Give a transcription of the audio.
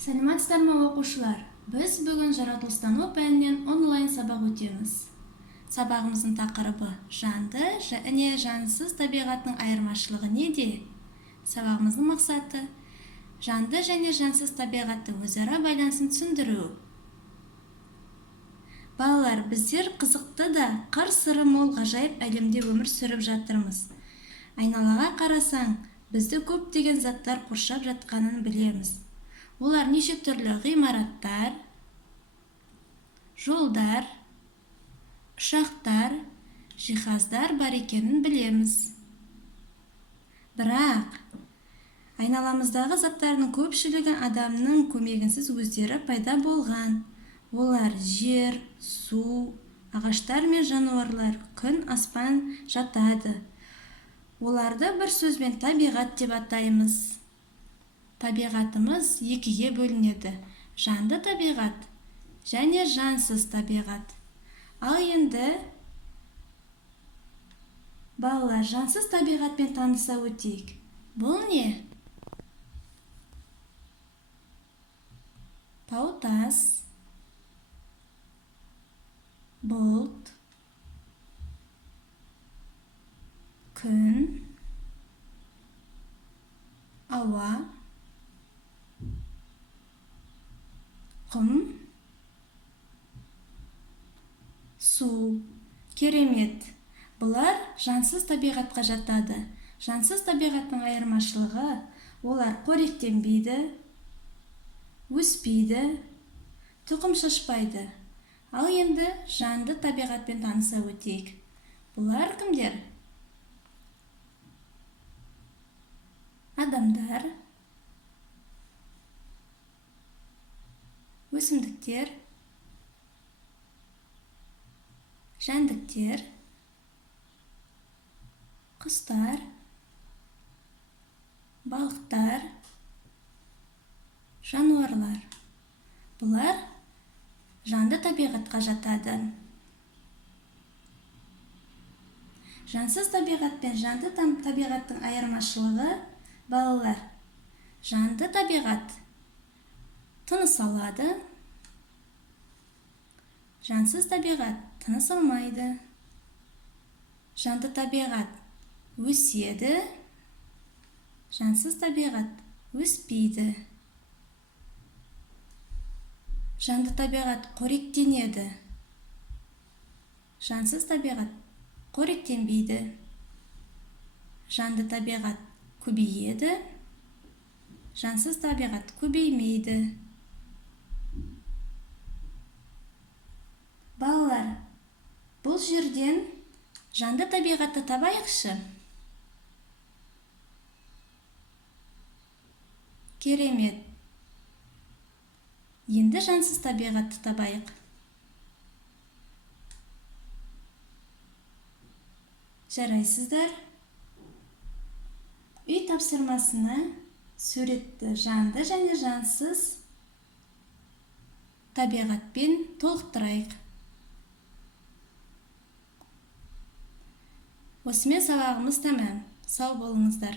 Саламатсыздарбы окуучулар? Біз бүгін жаратылыстануу пәнінен онлайн сабақ өтеміз. Сабағымыздың тақырыбы жанды және жансыз табиғаттың айырмашылығы неде? Сабағымыздың мақсаты жанды және жансыз табиғаттың өзара байланысын түсіндіру. Балалар, біздер қызықты да қыр-сыры мол ғажайып әлемде өмір сүріп жатырмыз. Айналаға қарасаң, бізді көптеген заттар қоршап жатқанын білеміз. Олар неше түрлі ғимараттар, жолдар, ұшақтар, жиһаздар бар екенін білеміз. Бірақ айналамыздағы заттардың көпшілігі адамның көмегінсіз өздері пайда болған. Олар жер, су, ағаштар мен жануарлар, күн, аспан жатады. Оларды бір сөзбен табиғат деп атаймыз. Табиғатымыз екіге бөлінеді: жанды табиғат және жансыз табиғат. Ал енді балалар, жансыз табиғатпен таныса өтейік. Бұл не? Тау-тас, бұлт, күн, ауа, құм, су. Керемет! Бұлар жансыз табиғатқа жатады. Жансыз табиғаттың айырмашылығы: олар қоректенбейді, өспейді, тұқым шашпайды. Ал енді жанды табиғатпен таныса өтейік. Бұлар кімдер? Адамдар, өсімдіктер, жәндіктер, құстар, балықтар, жануарлар. Бұлар жанды табиғатқа жатады. Жансыз табиғат пен жанды табиғаттың айырмашылығы: балалар, жанды табиғат тыныс алады, жансыз табиғат тыныс алмайды. Жанды табиғат өседі, жансыз табиғат өспейді. Жанды табиғат қоректенеді, жансыз табиғат қоректенбейді. Жанды табиғат көбейеді, жансыз табиғат көбеймейді. Балалар, бұл жерден жанды табиғатты табайықшы. Керемет! Енді жансыз табиғатты табайық. Жарайсыздар. Үй тапсырмасына суретті жанды және жансыз табиғатпен толықтырайық. Осымен сабағымыз тәмам. Сау болыңыздар.